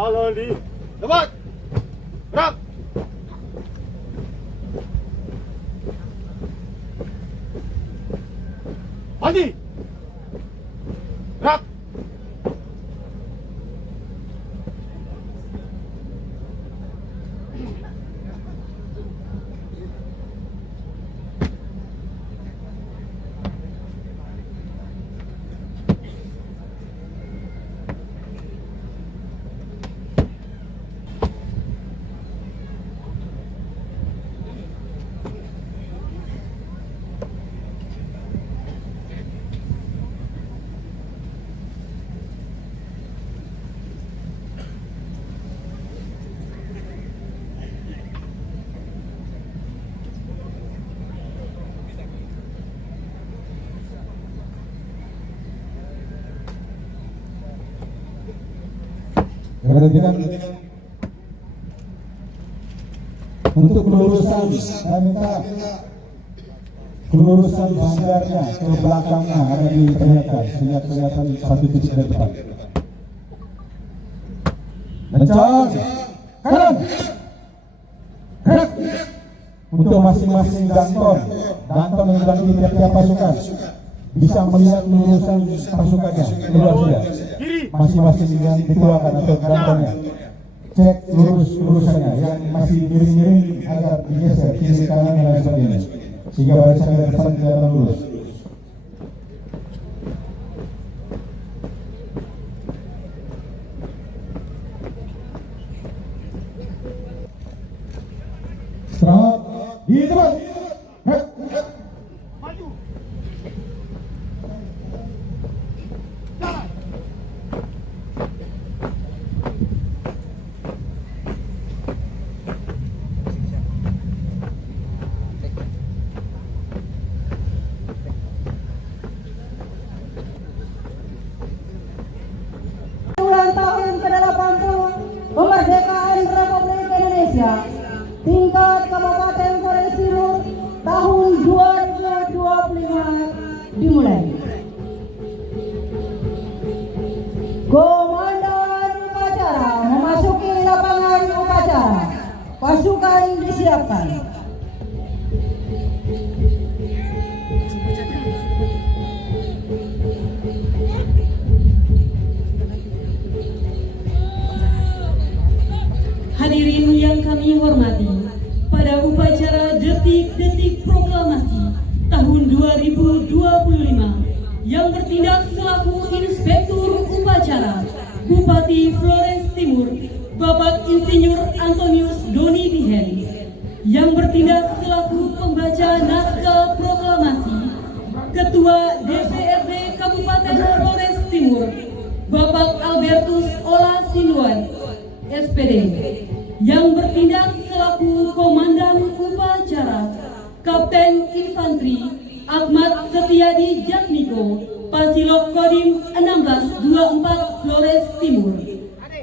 Alali. Dapat. Gerak. Hadi. Gerak. Berhentikan untuk kelurusan, saya minta kelurusan banggarnya ke belakangnya ada diperlihatkan sehingga kelihatan satu titik dari depan. Lencang kanan, gerak untuk masing-masing danton yang berada di tiap-tiap pasukan bisa melihat lurusan pasukannya keluar sudah. Masing-masing yang dikeluarkan atau dantonnya cek lurusannya yang masih miring-miring agar digeser kiri kanan dan sebagainya sehingga barisan dari depan kelihatan lurus. Selamat di tempat. Maju. Ulang tahun ke-80 kemerdekaan Republik Indonesia tingkat Kabupaten Flores Timur tahun 2025 dimulai. Komandan upacara memasuki lapangan upacara. Pasukan disiapkan. Hadirin yang kami hormati, pada upacara detik-detik proklamasi tahun 2025 yang bertindak selaku Inspektur Upacara Bupati Flores Timur Bapak Insinyur Antonius Doni Dihen, yang bertindak selaku pembaca naskah proklamasi Ketua DPRD Kabupaten Flores Timur Bapak Albertus Ola Sinuan SPD, yang bertindak selaku Komandan Upacara Kapten Infanteri Ahmad Setiadi Jatmiko Pasilok Kodim 1624 Flores Timur,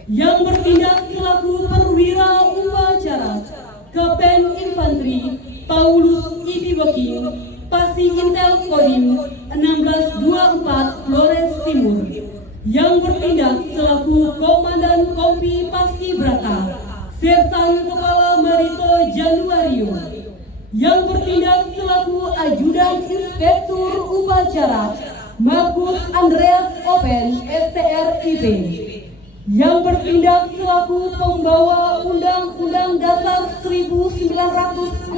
yang bertindak selaku Perwira Upacara Kapten Infanteri Paulus Ibiwoking Pasi Intel Kodim 1624 Flores Timur, yang bertindak selaku Komandan Kompi Paskibraka Sersan Kepala Marito Januario, yang bertindak selaku Ajudan Inspektur Upacara Markus Andreas Open STRIP, yang bertindak selaku pembawa Undang-Undang Dasar 1945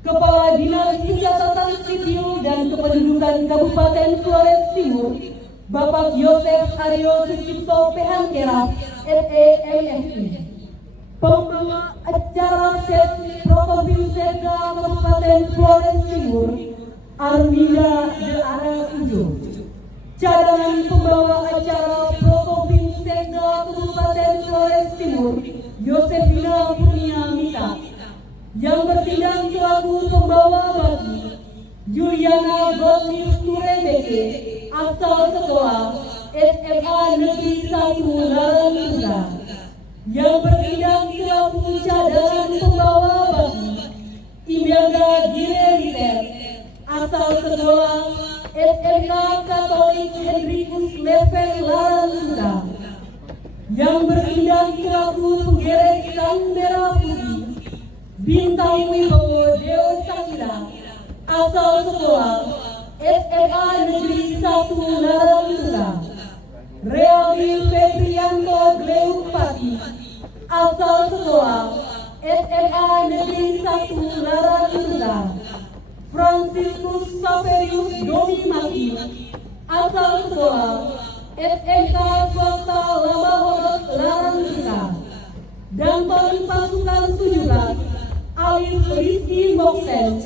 Kepala Dinas Pencatatan Sipil dan Kependudukan Kabupaten Flores Timur Bapak Yosef Aryo Sucipto Pehantera SEMSI, pembawa acara Provinsi Kabupaten Flores Timur Arminda de Ara Ujo, cadangan pembawa acara Provinsi Kabupaten Flores Timur Yosefina Kurnia Mita, yang bertindak selaku pembawa baki Juliana Gotlis Turebeke asal sekolah SMA Negeri 1 Larang, yang bertindak selaku cadangan pembawa baki Imelda Gireritet asal sekolah SMK Katolik Hendrikus Level Larang, yang berindah selaku penggerek sang merah putih, Bintang Wibowo Deo Sakira, asal sekolah SMA Negeri 1 Larang, Reali Febrianto Gleupati, asal sekolah SMA Negeri 1 Larang, Franciscus Saverius Doni Maki, asal sekolah SMK Swasta Lamahorot Larang, Danton Pasukan 17 Alif Rizky Moksen,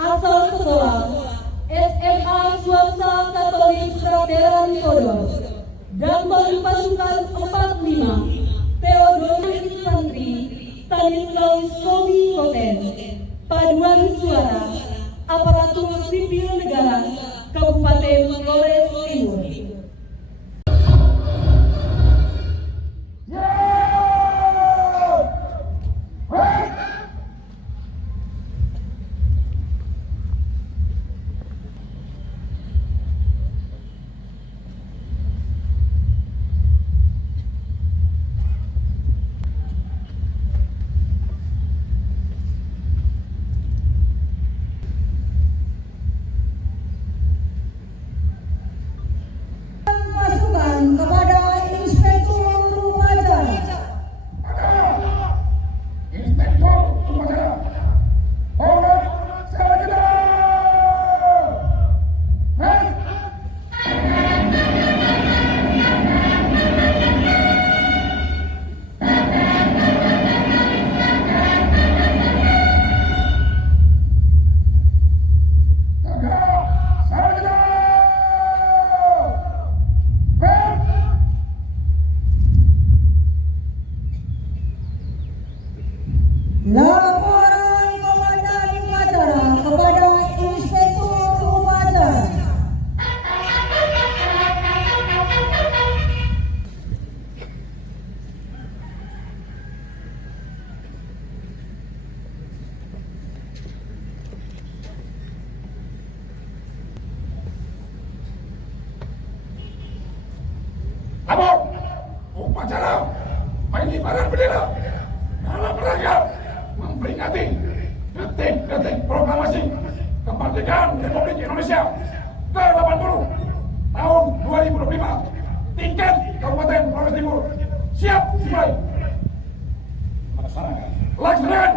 asal sekolah SMA Swasta Katolik Prateran Kodor, Danton Pasukan 45 Theodor Infantri Stanislaus Somi Koten, Paduan Suara Aparatur Sipil Negara Kabupaten Flores Timur. Pasukan kepada Inspektur Upacara. Inspektur Upacara, Honor Sarjana. Laporan Komandan Upacara kepada Inspektur Upacara. Abang, upacara pengibaran bendera dalam rangka memperingati detik-detik proklamasi kemerdekaan Republik Indonesia ke-80 tahun 2025. Tingkat Kabupaten Flores Timur siap dimulai. Laksanakan.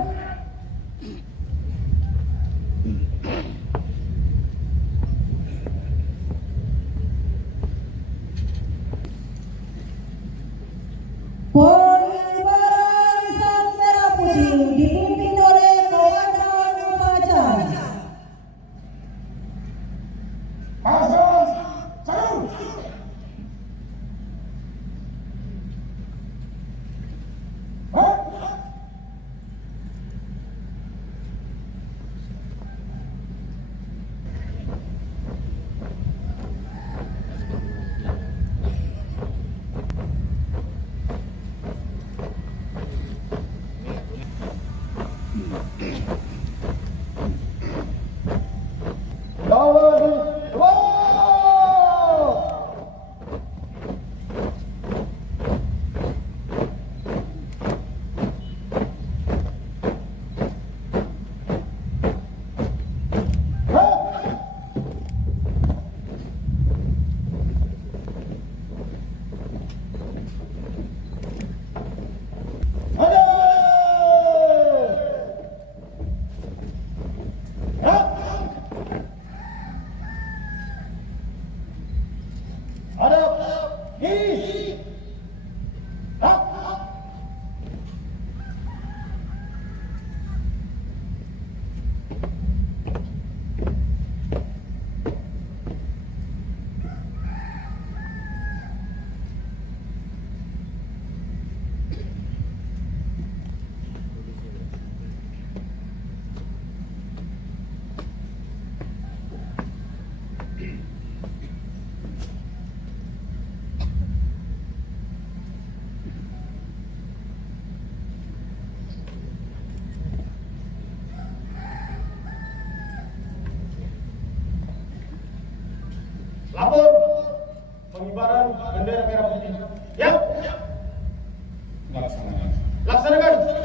Pengibaran sang merah putih dipimpin oleh Komandan Upacara. Pasangan satu. Lapor pengibaran bendera merah putih. Ya. Laksanakan.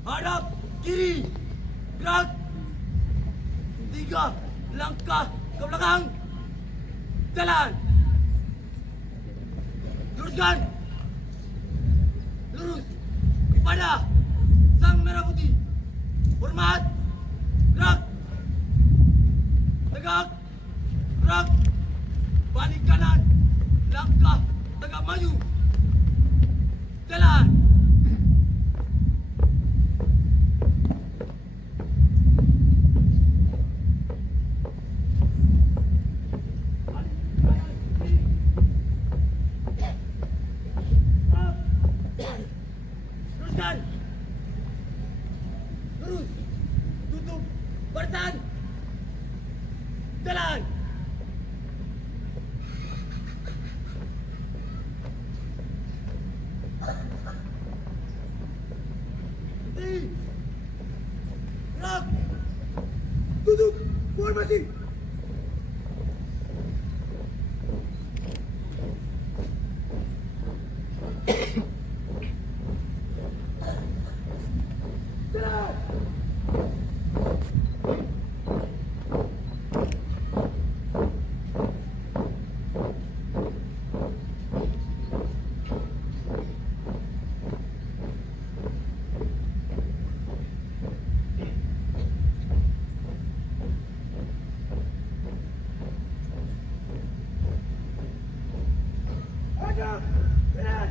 Hadap kiri. Gerak. 3 langkah ke belakang. Jalan. Luruskan. Lurus kepada Sang Merah Putih. Hormat. Gerak. Tegak. Gerak. Balik kanan. Langkah tegak maju. Jalan. Teruskan. Terus. Tutup. Barisan. Jalan. Gerak. Tutup. Formasi. Jalan. Hadap. Jalan.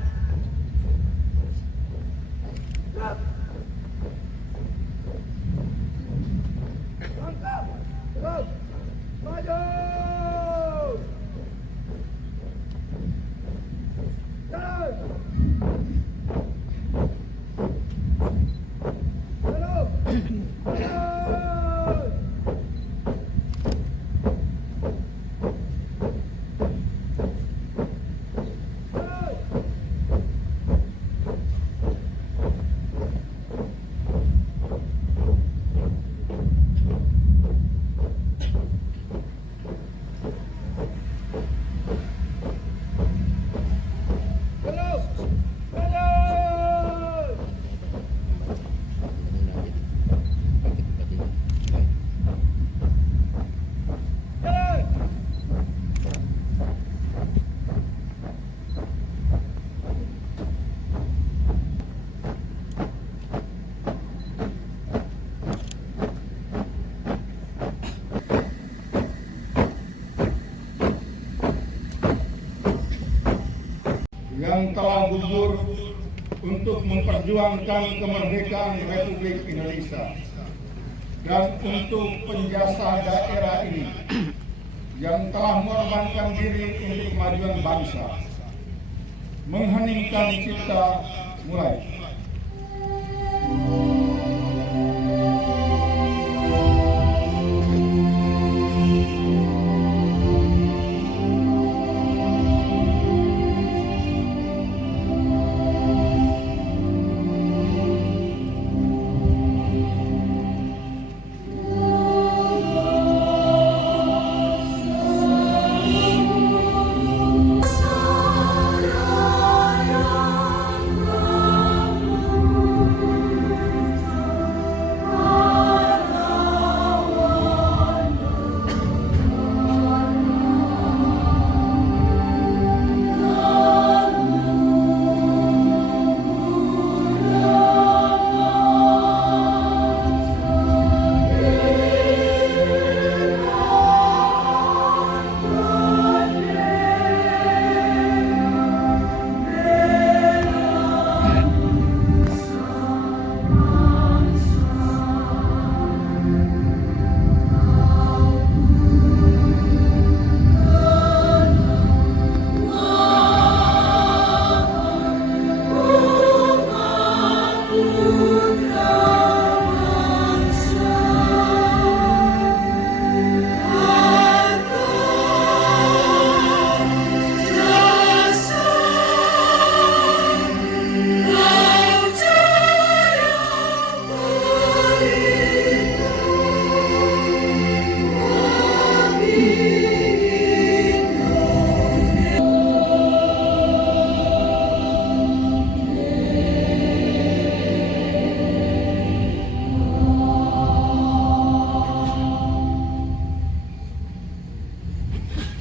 Gerak. memperjuangkan kemerdekaan Republik Indonesia dan untuk penjasa daerah ini yang telah mengorbankan diri untuk kemajuan bangsa, mengheningkan cipta mulai.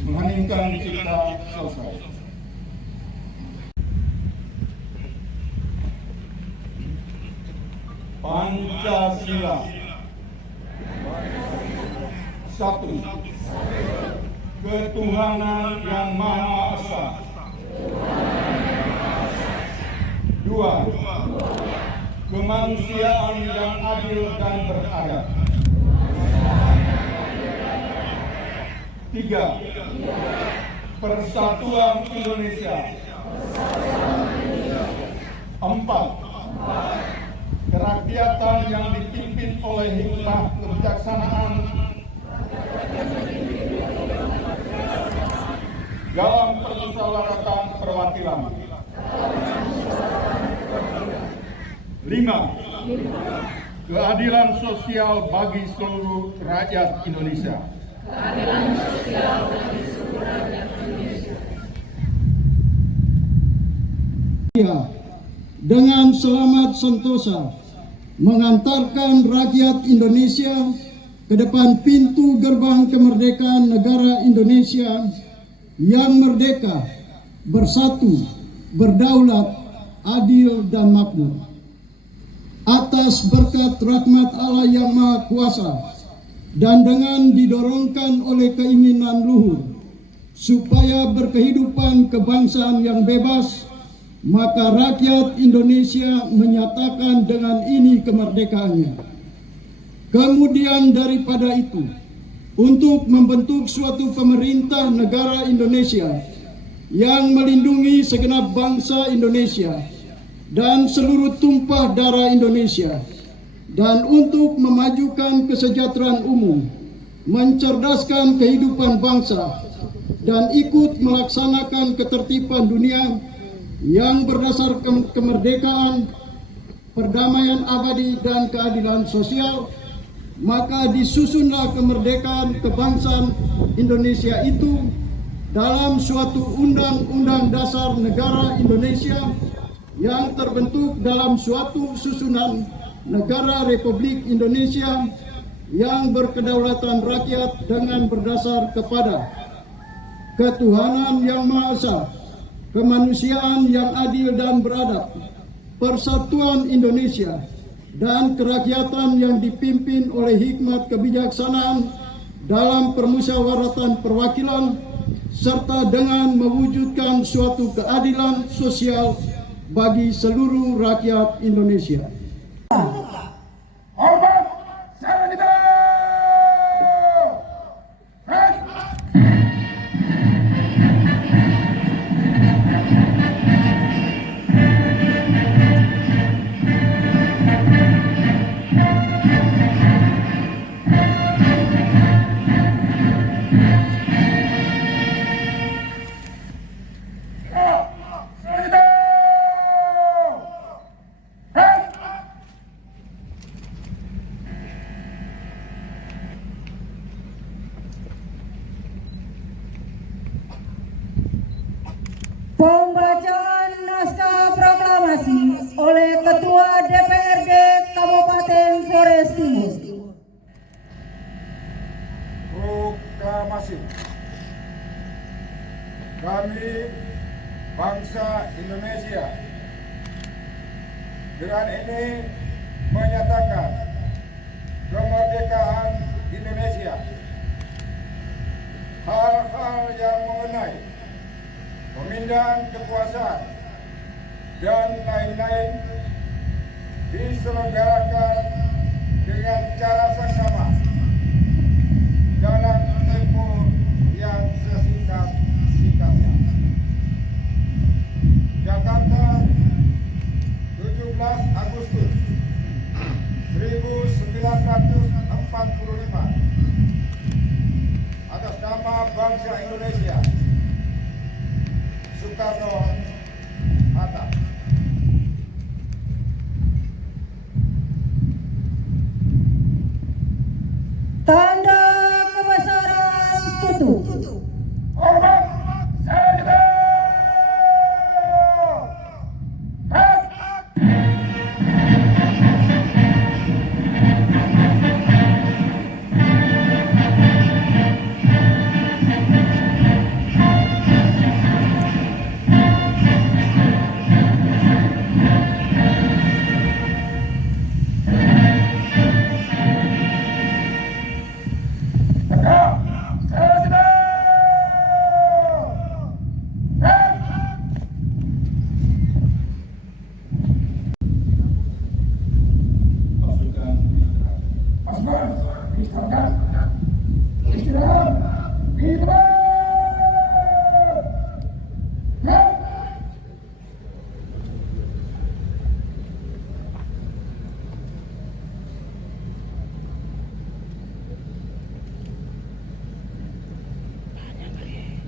Mengheningkan cipta selesai. Pancasila. 1. Ketuhanan yang Maha Esa. 2. Kemanusiaan yang adil dan beradab. 3. Persatuan Indonesia. 4. Kerakyatan yang dipimpin oleh hikmah kebijaksanaan dalam permusyawaratan perwakilan. 5. Keadilan sosial bagi seluruh rakyat Indonesia. Dengan selamat sentosa mengantarkan rakyat Indonesia ke depan pintu gerbang kemerdekaan negara Indonesia yang merdeka, bersatu, berdaulat, adil dan makmur. Atas berkat rahmat Allah yang Maha Kuasa dan dengan didorongkan oleh keinginan luhur supaya berkehidupan kebangsaan yang bebas, maka rakyat Indonesia menyatakan dengan ini kemerdekaannya. Kemudian daripada itu, untuk membentuk suatu pemerintah negara Indonesia yang melindungi segenap bangsa Indonesia dan seluruh tumpah darah Indonesia, dan untuk memajukan kesejahteraan umum, mencerdaskan kehidupan bangsa, dan ikut melaksanakan ketertiban dunia yang berdasarkan kemerdekaan, perdamaian abadi dan keadilan sosial, maka disusunlah kemerdekaan kebangsaan Indonesia itu dalam suatu undang-undang dasar negara Indonesia yang terbentuk dalam suatu susunan negara Republik Indonesia yang berkedaulatan rakyat dengan berdasar kepada ketuhanan yang Maha Esa, kemanusiaan yang adil dan beradab, persatuan Indonesia, dan kerakyatan yang dipimpin oleh hikmat kebijaksanaan dalam permusyawaratan perwakilan, serta dengan mewujudkan suatu keadilan sosial bagi seluruh rakyat Indonesia. Hormat Sarjito! Pembacaan naskah proklamasi oleh Ketua DPRD Kabupaten Flores Timur. Proklamasi. Kami bangsa Indonesia dengan ini menyatakan kemerdekaan Indonesia. Hal-hal yang mengenai pemindahan kekuasaan dan lain-lain diselenggarakan dengan cara seksama dalam tempo yang sesingkat-singkatnya. Jakarta, 17 Agustus 1945. Atas nama bangsa Indonesia, Soekarno-Hatta. Tanda kebesaran tutup. Hormat Sarjito!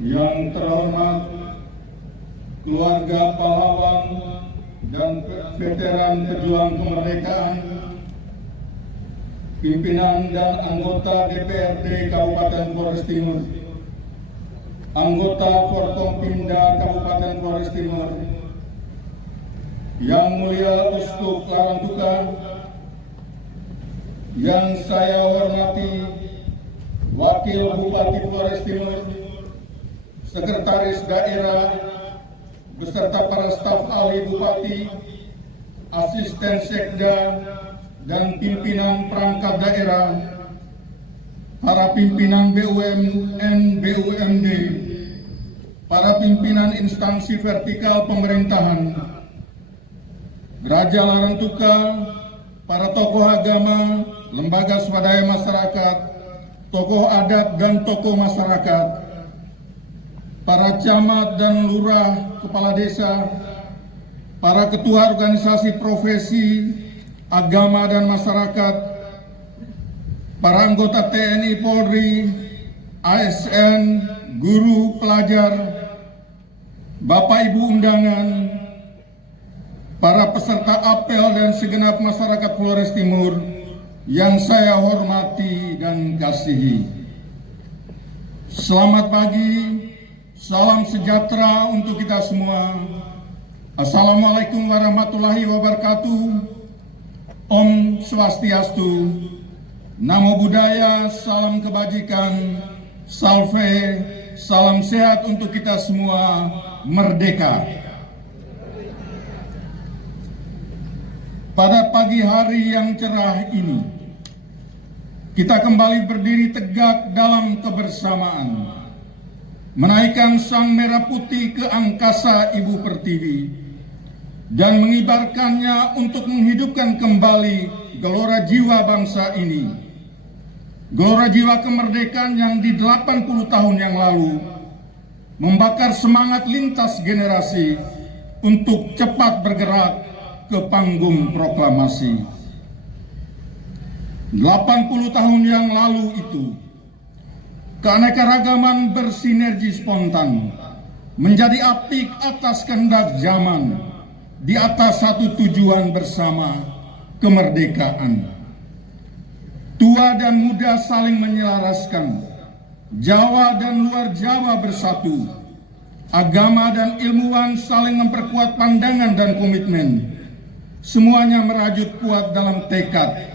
Yang terhormat keluarga pahlawan dan veteran pejuang kemerdekaan, pimpinan dan anggota DPRD Kabupaten Flores Timur, anggota Forkompimda Kabupaten Flores Timur, Yang Mulia Uskup Larantuka, yang saya hormati Wakil Bupati Flores Timur, Sekretaris Daerah, beserta para staf ahli Bupati, asisten Sekda, dan pimpinan perangkat daerah, para pimpinan BUMN, BUMD, para pimpinan instansi vertikal pemerintahan, Raja Larantuka, para tokoh agama, lembaga swadaya masyarakat, tokoh adat dan tokoh masyarakat, para camat dan lurah, kepala desa, para ketua organisasi profesi, agama dan masyarakat, para anggota TNI, Polri, ASN, guru, pelajar, Bapak Ibu undangan, para peserta apel dan segenap masyarakat Flores Timur yang saya hormati dan kasihi. Selamat pagi. Salam sejahtera untuk kita semua. Assalamualaikum warahmatullahi wabarakatuh. Om Swastiastu. Namo Buddhaya, salam kebajikan. Salve, salam sehat untuk kita semua. Merdeka. Pada pagi hari yang cerah ini, kita kembali berdiri tegak dalam kebersamaan, menaikkan sang merah putih ke angkasa Ibu Pertiwi, dan mengibarkannya untuk menghidupkan kembali gelora jiwa bangsa ini. Gelora jiwa kemerdekaan yang di 80 tahun yang lalu membakar semangat lintas generasi untuk cepat bergerak ke panggung proklamasi. 80 tahun yang lalu itu, keanekaragaman bersinergi spontan menjadi apik atas kehendak zaman di atas satu tujuan bersama, kemerdekaan. Tua dan muda saling menyelaraskan, Jawa dan luar Jawa bersatu, agama dan ilmuwan saling memperkuat pandangan dan komitmen. Semuanya merajut kuat dalam tekad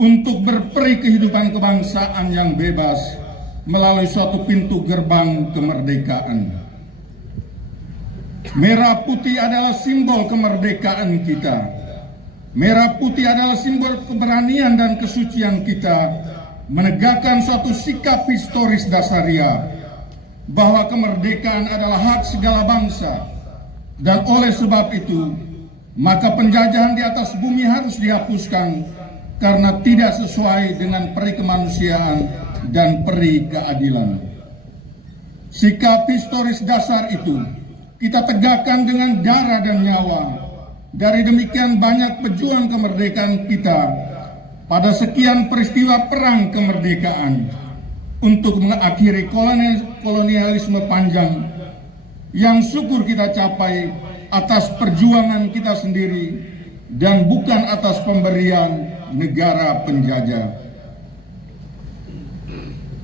untuk berperi kehidupan kebangsaan yang bebas melalui suatu pintu gerbang kemerdekaan. Merah putih adalah simbol kemerdekaan kita. Merah putih adalah simbol keberanian dan kesucian kita menegakkan suatu sikap historis dasaria bahwa kemerdekaan adalah hak segala bangsa, dan oleh sebab itu maka penjajahan di atas bumi harus dihapuskan karena tidak sesuai dengan peri kemanusiaan dan peri keadilan. Sikap historis dasar itu kita tegakkan dengan darah dan nyawa dari demikian banyak pejuang kemerdekaan kita pada sekian peristiwa perang kemerdekaan untuk mengakhiri kolonialisme panjang yang syukur kita capai atas perjuangan kita sendiri dan bukan atas pemberian negara penjajah.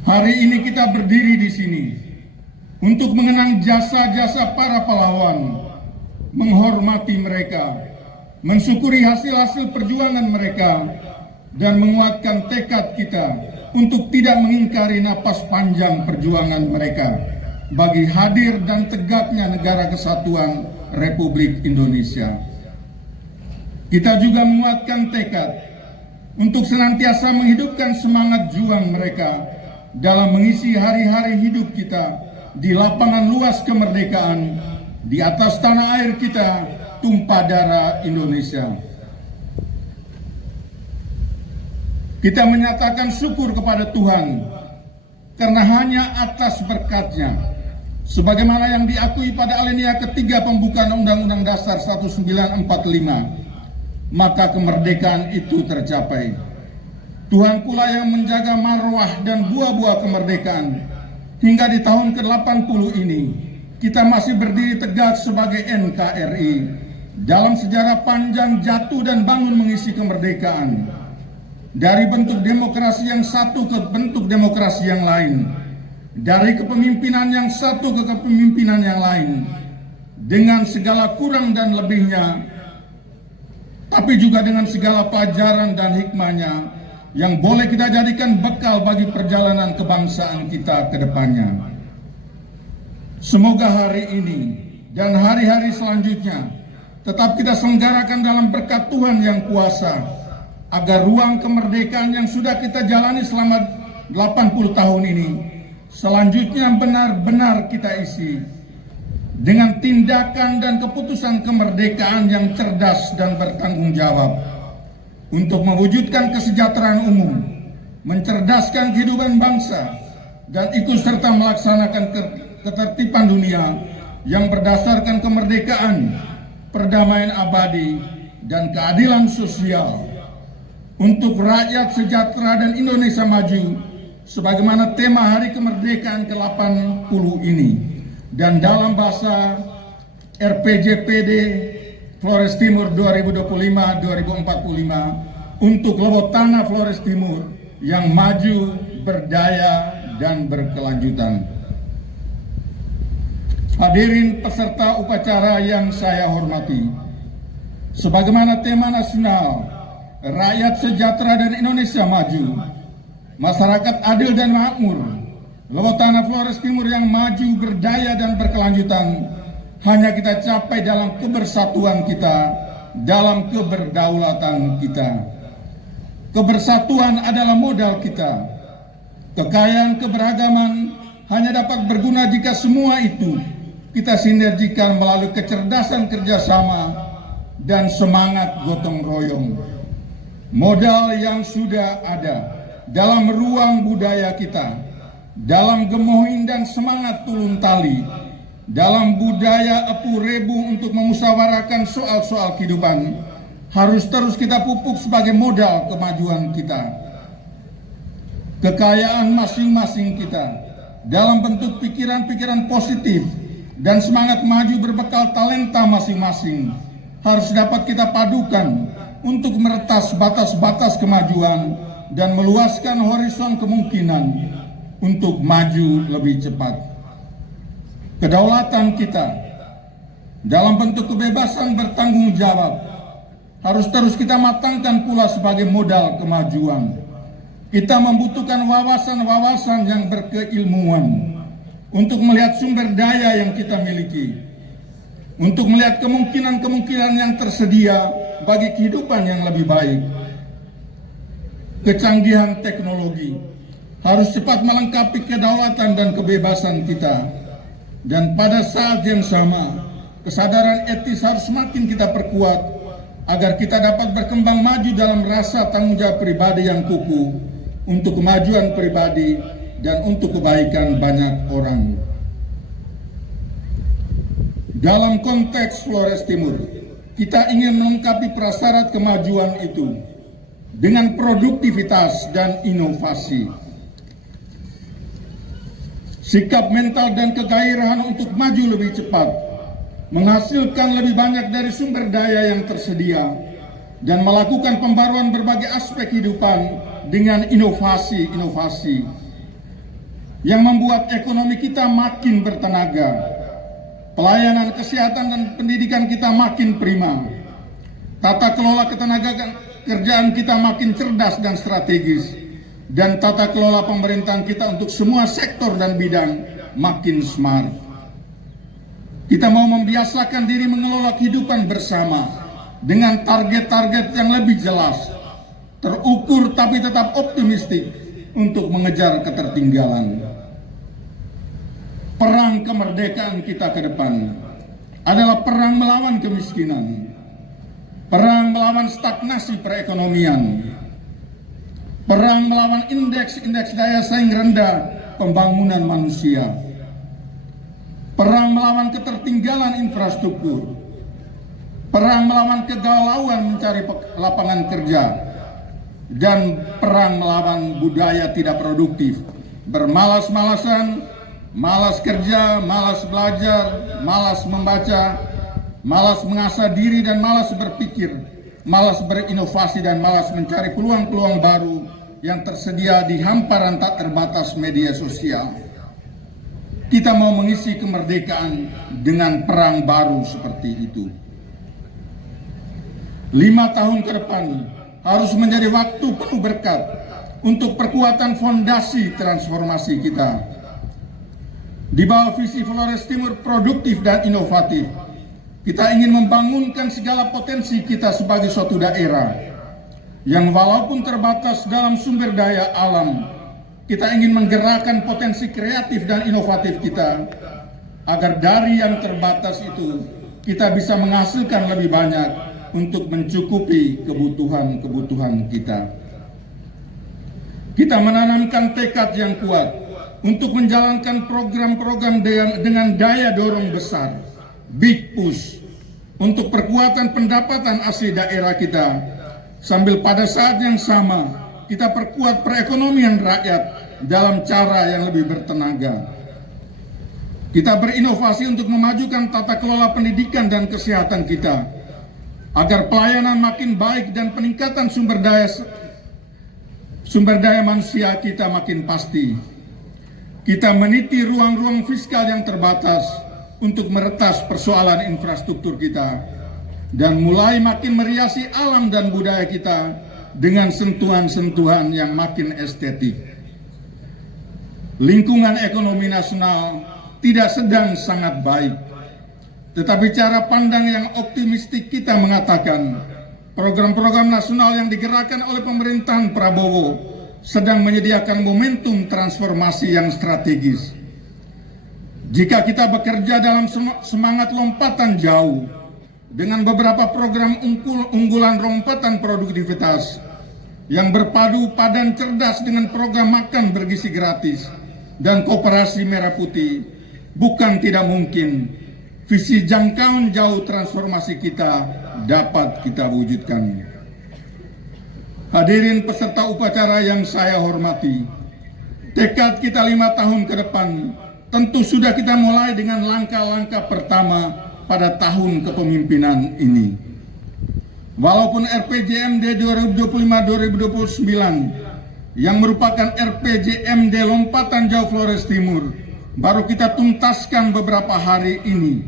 Hari ini kita berdiri di sini untuk mengenang jasa-jasa para pahlawan, menghormati mereka, mensyukuri hasil-hasil perjuangan mereka, dan menguatkan tekad kita untuk tidak mengingkari napas panjang perjuangan mereka bagi hadir dan tegaknya negara kesatuan Republik Indonesia. Kita juga menguatkan tekad untuk senantiasa menghidupkan semangat juang mereka dalam mengisi hari-hari hidup kita di lapangan luas kemerdekaan, di atas tanah air kita, tumpah darah Indonesia. Kita menyatakan syukur kepada Tuhan karena hanya atas berkat-Nya, sebagaimana yang diakui pada alinea ketiga pembukaan Undang-Undang Dasar 1945, maka kemerdekaan itu tercapai. Tuhan pula yang menjaga marwah dan buah-buah kemerdekaan hingga di tahun ke-80 ini kita masih berdiri tegak sebagai NKRI dalam sejarah panjang jatuh dan bangun mengisi kemerdekaan dari bentuk demokrasi yang satu ke bentuk demokrasi yang lain, dari kepemimpinan yang satu ke kepemimpinan yang lain, dengan segala kurang dan lebihnya, tapi juga dengan segala pelajaran dan hikmahnya yang boleh kita jadikan bekal bagi perjalanan kebangsaan kita ke depannya. Semoga hari ini dan hari-hari selanjutnya tetap kita selenggarakan dalam berkat Tuhan yang kuasa, agar ruang kemerdekaan yang sudah kita jalani selama 80 tahun ini selanjutnya benar-benar kita isi dengan tindakan dan keputusan kemerdekaan yang cerdas dan bertanggung jawab untuk mewujudkan kesejahteraan umum, mencerdaskan kehidupan bangsa, dan ikut serta melaksanakan ketertiban dunia yang berdasarkan kemerdekaan, perdamaian abadi, dan keadilan sosial untuk rakyat sejahtera dan Indonesia maju, sebagaimana tema Hari Kemerdekaan ke-80 ini. Dan dalam bahasa RPJPD Flores Timur 2025-2045 untuk Lewat Tanah Flores Timur yang maju, berdaya, dan berkelanjutan. Hadirin peserta upacara yang saya hormati, sebagaimana tema nasional rakyat sejahtera dan Indonesia maju, masyarakat adil dan makmur, Lewat Tanah Flores Timur yang maju, berdaya, dan berkelanjutan hanya kita capai dalam kebersatuan kita, dalam keberdaulatan kita. Kebersatuan adalah modal kita. Kekayaan keberagaman hanya dapat berguna jika semua itu kita sinergikan melalui kecerdasan kerjasama, dan semangat gotong royong. Modal yang sudah ada dalam ruang budaya kita, dalam gemohin dan semangat tulung tali, dalam budaya epu rebu untuk memusyawarahkan soal-soal kehidupan, harus terus kita pupuk sebagai modal kemajuan kita. Kekayaan masing-masing kita dalam bentuk pikiran-pikiran positif dan semangat maju berbekal talenta masing-masing harus dapat kita padukan untuk meretas batas-batas kemajuan dan meluaskan horizon kemungkinan untuk maju lebih cepat. Kedaulatan kita dalam bentuk kebebasan bertanggung jawab harus terus kita matangkan pula sebagai modal kemajuan. Kita membutuhkan wawasan-wawasan yang berkeilmuan untuk melihat sumber daya yang kita miliki, untuk melihat kemungkinan-kemungkinan yang tersedia bagi kehidupan yang lebih baik. Kecanggihan teknologi harus cepat melengkapi kedaulatan dan kebebasan kita. Dan pada saat yang sama, kesadaran etis harus semakin kita perkuat agar kita dapat berkembang maju dalam rasa tanggung jawab pribadi yang kukuh untuk kemajuan pribadi dan untuk kebaikan banyak orang. Dalam konteks Flores Timur, kita ingin melengkapi prasyarat kemajuan itu dengan produktivitas dan inovasi. Sikap mental dan kegairahan untuk maju lebih cepat, menghasilkan lebih banyak dari sumber daya yang tersedia, dan melakukan pembaruan berbagai aspek kehidupan dengan inovasi-inovasi yang membuat ekonomi kita makin bertenaga, pelayanan kesehatan dan pendidikan kita makin prima, tata kelola ketenaga kerjaan kita makin cerdas dan strategis, dan tata kelola pemerintahan kita untuk semua sektor dan bidang makin smart. Kita mau membiasakan diri mengelola kehidupan bersama dengan target-target yang lebih jelas, terukur tapi tetap optimistik untuk mengejar ketertinggalan. Perang kemerdekaan kita ke depan adalah perang melawan kemiskinan, perang melawan stagnasi perekonomian, perang melawan indeks daya saing rendah pembangunan manusia, perang melawan ketertinggalan infrastruktur, perang melawan kegalauan mencari lapangan kerja, dan perang melawan budaya tidak produktif, bermalas-malasan, malas kerja, malas belajar, malas membaca, malas mengasah diri dan malas berpikir, malas berinovasi dan malas mencari peluang-peluang baru yang tersedia di hamparan tak terbatas media sosial. Kita mau mengisi kemerdekaan dengan perang baru seperti itu. 5 tahun ke depan harus menjadi waktu penuh berkat untuk perkuatan fondasi transformasi kita. Di bawah visi Flores Timur produktif dan inovatif, kita ingin membangunkan segala potensi kita sebagai suatu daerah yang walaupun terbatas dalam sumber daya alam, kita ingin menggerakkan potensi kreatif dan inovatif kita agar dari yang terbatas itu kita bisa menghasilkan lebih banyak untuk mencukupi kebutuhan-kebutuhan kita. Kita menanamkan tekad yang kuat untuk menjalankan program-program dengan daya dorong besar, big push, untuk perkuatan pendapatan asli daerah kita, sambil pada saat yang sama kita perkuat perekonomian rakyat dalam cara yang lebih bertenaga. Kita berinovasi untuk memajukan tata kelola pendidikan dan kesehatan kita, agar pelayanan makin baik dan peningkatan sumber daya manusia kita makin pasti. Kita meniti ruang-ruang fiskal yang terbatas untuk meretas persoalan infrastruktur kita, dan mulai makin meriasi alam dan budaya kita dengan sentuhan-sentuhan yang makin estetik. Lingkungan ekonomi nasional tidak sedang sangat baik, tetapi cara pandang yang optimistik kita mengatakan program-program nasional yang digerakkan oleh pemerintahan Prabowo sedang menyediakan momentum transformasi yang strategis. Jika kita bekerja dalam semangat lompatan jauh, dengan beberapa program unggulan lompatan produktivitas yang berpadu padan cerdas dengan program makan bergizi gratis dan koperasi merah putih, bukan tidak mungkin visi jangkauan jauh transformasi kita dapat kita wujudkan. Hadirin peserta upacara yang saya hormati, tekad kita 5 tahun ke depan tentu sudah kita mulai dengan langkah-langkah pertama pada tahun kepemimpinan ini. Walaupun RPJMD 2025-2029 yang merupakan RPJMD lompatan jauh Flores Timur baru kita tuntaskan beberapa hari ini,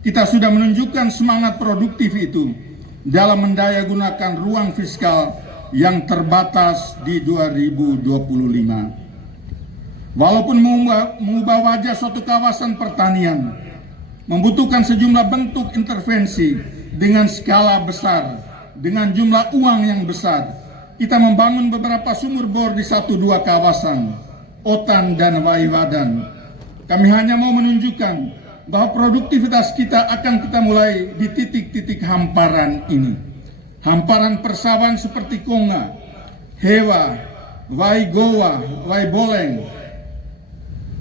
kita sudah menunjukkan semangat produktif itu dalam mendayagunakan ruang fiskal yang terbatas di 2025. Walaupun mengubah wajah suatu kawasan pertanian membutuhkan sejumlah bentuk intervensi dengan skala besar, dengan jumlah uang yang besar, kita membangun beberapa sumur bor di 1-2 kawasan, Otan dan Waiwadan. Kami hanya mau menunjukkan bahwa produktivitas kita akan kita mulai di titik-titik hamparan ini. Hamparan persawahan seperti Konga, Hewa, Waigowa, Waiboleng,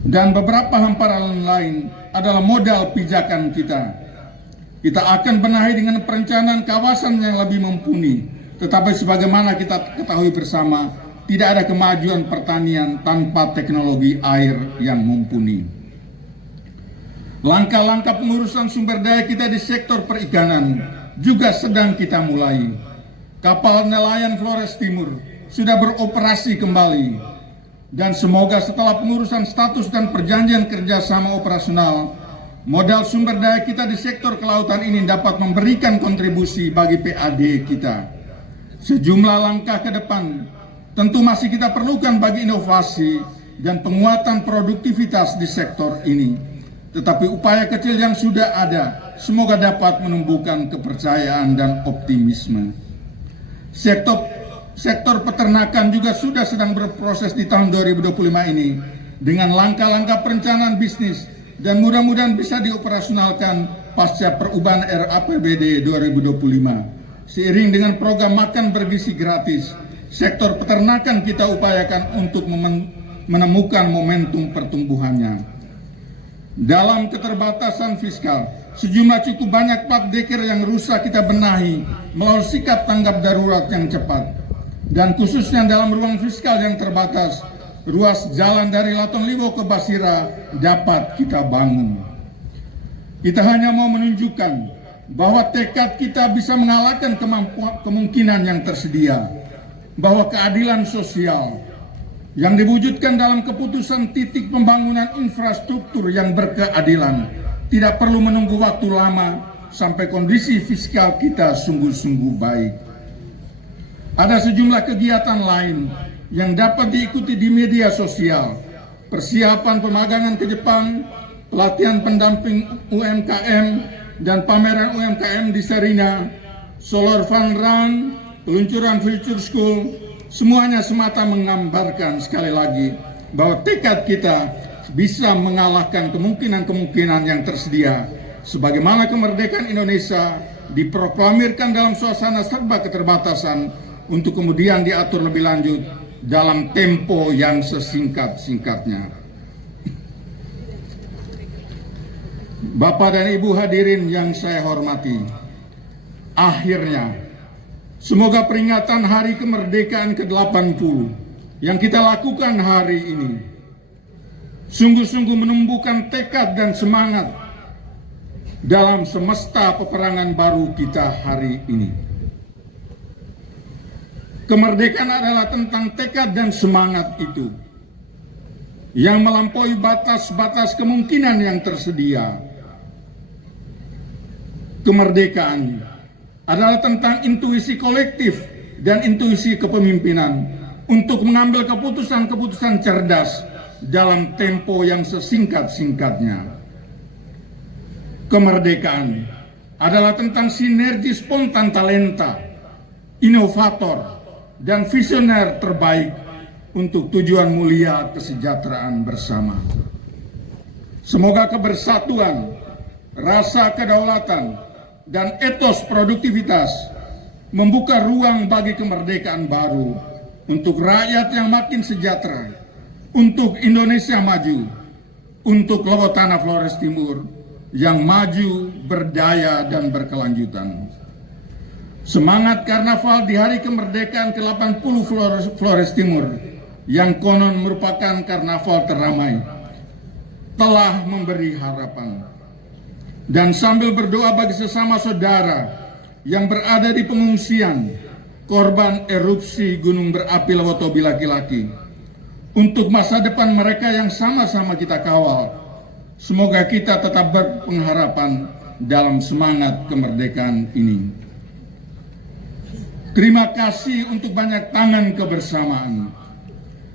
dan beberapa hamparan lain adalah modal pijakan kita. Kita akan benahi dengan perencanaan kawasan yang lebih mumpuni. Tetapi sebagaimana kita ketahui bersama, tidak ada kemajuan pertanian tanpa teknologi air yang mumpuni. Langkah-langkah pengurusan sumber daya kita di sektor perikanan juga sedang kita mulai. Kapal nelayan Flores Timur sudah beroperasi kembali. Dan semoga setelah pengurusan status dan perjanjian kerjasama operasional, modal sumber daya kita di sektor kelautan ini dapat memberikan kontribusi bagi PAD kita. Sejumlah langkah ke depan tentu masih kita perlukan bagi inovasi dan penguatan produktivitas di sektor ini. Tetapi upaya kecil yang sudah ada semoga dapat menumbuhkan kepercayaan dan optimisme. Sektor peternakan juga sudah sedang berproses di tahun 2025 ini dengan langkah-langkah perencanaan bisnis dan mudah-mudahan bisa dioperasionalkan pasca perubahan RAPBD 2025. Seiring dengan program makan bergizi gratis, sektor peternakan kita upayakan untuk menemukan momentum pertumbuhannya. Dalam keterbatasan fiskal, sejumlah cukup banyak Pak-Deker yang rusak kita benahi melalui sikap tanggap darurat yang cepat. Dan khususnya dalam ruang fiskal yang terbatas, ruas jalan dari Laton Liwo ke Basira dapat kita bangun. Kita hanya mau menunjukkan bahwa tekad kita bisa mengalahkan kemungkinan yang tersedia, bahwa keadilan sosial yang diwujudkan dalam keputusan titik pembangunan infrastruktur yang berkeadilan tidak perlu menunggu waktu lama sampai kondisi fiskal kita sungguh-sungguh baik. Ada sejumlah kegiatan lain yang dapat diikuti di media sosial, persiapan pemagangan ke Jepang, pelatihan pendamping UMKM, dan pameran UMKM di Sarina, Solar Fun Run, peluncuran Future School, semuanya semata menggambarkan sekali lagi bahwa tekad kita bisa mengalahkan kemungkinan-kemungkinan yang tersedia, sebagaimana kemerdekaan Indonesia diproklamirkan dalam suasana serba keterbatasan, untuk kemudian diatur lebih lanjut dalam tempo yang sesingkat-singkatnya. Bapak dan Ibu hadirin yang saya hormati, akhirnya semoga peringatan Hari Kemerdekaan ke-80 yang kita lakukan hari ini sungguh-sungguh menumbuhkan tekad dan semangat dalam semesta peperangan baru kita hari ini. Kemerdekaan adalah tentang tekad dan semangat itu yang melampaui batas-batas kemungkinan yang tersedia. Kemerdekaan adalah tentang intuisi kolektif dan intuisi kepemimpinan untuk mengambil keputusan-keputusan cerdas dalam tempo yang sesingkat-singkatnya. Kemerdekaan adalah tentang sinergi spontan talenta, inovator, dan visioner terbaik untuk tujuan mulia kesejahteraan bersama. Semoga kebersatuan, rasa kedaulatan, dan etos produktivitas membuka ruang bagi kemerdekaan baru untuk rakyat yang makin sejahtera, untuk Indonesia maju, untuk Lewotana Flores Timur yang maju, berdaya, dan berkelanjutan. Semangat karnaval di hari kemerdekaan ke-80 Flores Timur yang konon merupakan karnaval teramai telah memberi harapan. Dan sambil berdoa bagi sesama saudara yang berada di pengungsian korban erupsi gunung berapi Lewotobi laki-laki, untuk masa depan mereka yang sama-sama kita kawal, semoga kita tetap berpengharapan dalam semangat kemerdekaan ini. Terima kasih untuk banyak tangan kebersamaan.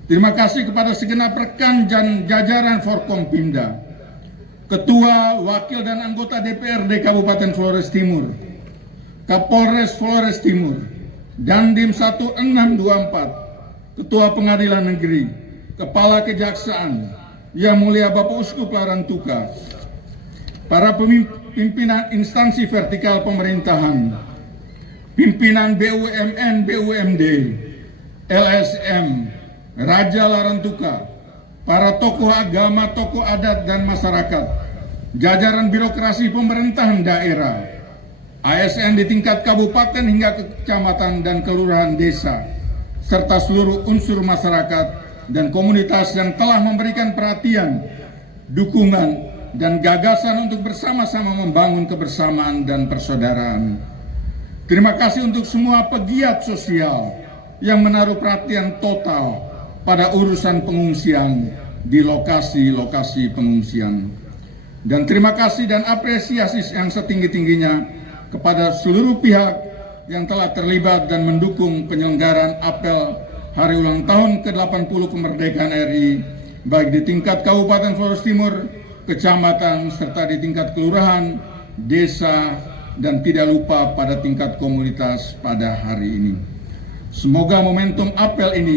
Terima kasih kepada segenap rekan dan jajaran Forkompimda, Ketua, Wakil, dan anggota DPRD Kabupaten Flores Timur, Kapolres Flores Timur, Dandim 1624, Ketua Pengadilan Negeri, Kepala Kejaksaan, Yang Mulia Bapak Uskup Larantuka, para pimpinan instansi vertikal pemerintahan, pimpinan BUMN, BUMD, LSM, Raja Larantuka, para tokoh agama, tokoh adat dan masyarakat, jajaran birokrasi pemerintahan daerah, ASN di tingkat kabupaten hingga kecamatan dan kelurahan desa, serta seluruh unsur masyarakat dan komunitas yang telah memberikan perhatian, dukungan, dan gagasan untuk bersama-sama membangun kebersamaan dan persaudaraan. Terima kasih untuk semua pegiat sosial yang menaruh perhatian total pada urusan pengungsian di lokasi-lokasi pengungsian. Dan terima kasih dan apresiasi yang setinggi-tingginya kepada seluruh pihak yang telah terlibat dan mendukung penyelenggaraan apel hari ulang tahun ke-80 kemerdekaan RI, baik di tingkat Kabupaten Flores Timur, kecamatan, serta di tingkat kelurahan, desa, dan tidak lupa pada tingkat komunitas pada hari ini. Semoga momentum apel ini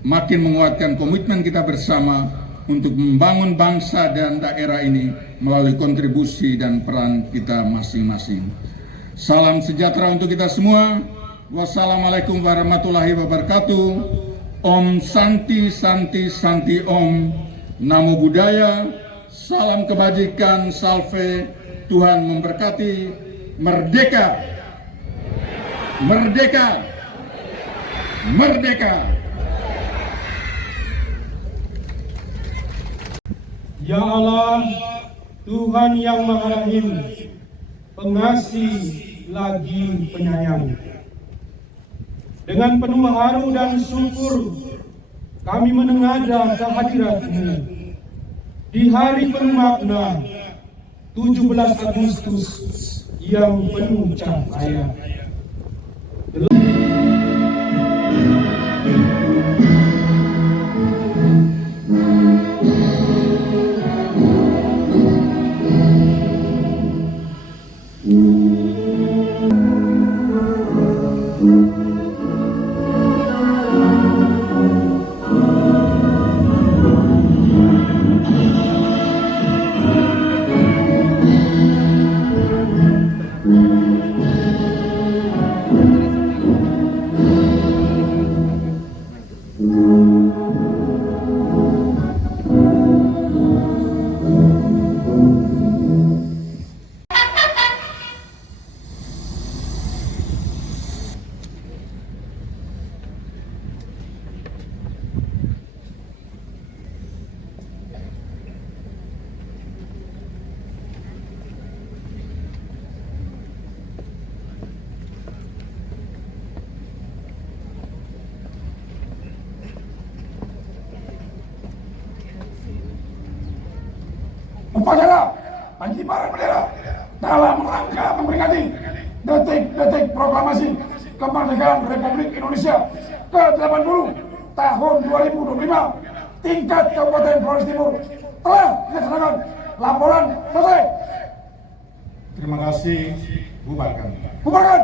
makin menguatkan komitmen kita bersama untuk membangun bangsa dan daerah ini melalui kontribusi dan peran kita masing-masing. Salam sejahtera untuk kita semua. Wassalamualaikum warahmatullahi wabarakatuh. Om Santi Santi Santi Om. Namo Buddhaya. Salam kebajikan. Salve. Tuhan memberkati. Merdeka! Merdeka! Merdeka! Ya Allah, Tuhan yang Maha Rahim, pengasih lagi penyayang. Dengan penuh haru dan syukur, kami menengadah kehadirat-Mu di hari penuh makna 17 Agustus yang penuh cahaya. Upacara pengibaran bendera dalam rangka memperingati detik-detik proklamasi kemerdekaan Republik Indonesia ke-80 tahun 2025 tingkat Kabupaten Flores Timur telah dilaksanakan. Laporan selesai. Terima kasih. Bubarkan. Bubarkan.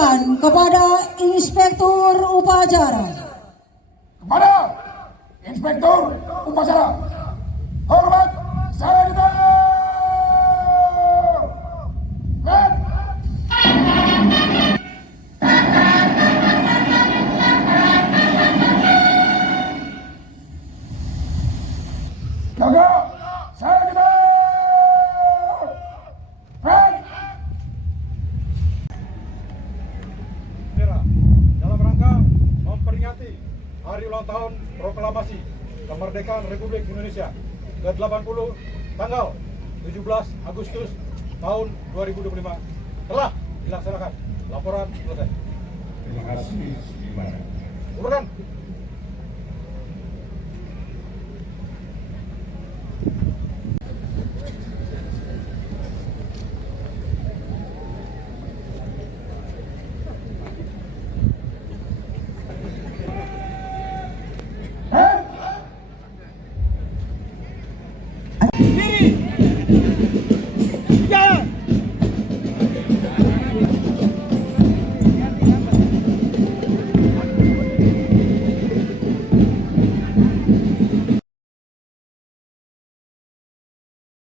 dipersilakan kepada Inspektur Upacara. Kepada Inspektur Upacara, hormat saya ditanya. Red. Jaga, saya ditanya. Red. Dalam rangka memperingati Hari Ulang Tahun Proklamasi Kemerdekaan Republik Indonesia ke-80 tanggal 17 Agustus tahun 2025 telah dilaksanakan. Laporan selesai. Terima kasih. Urban.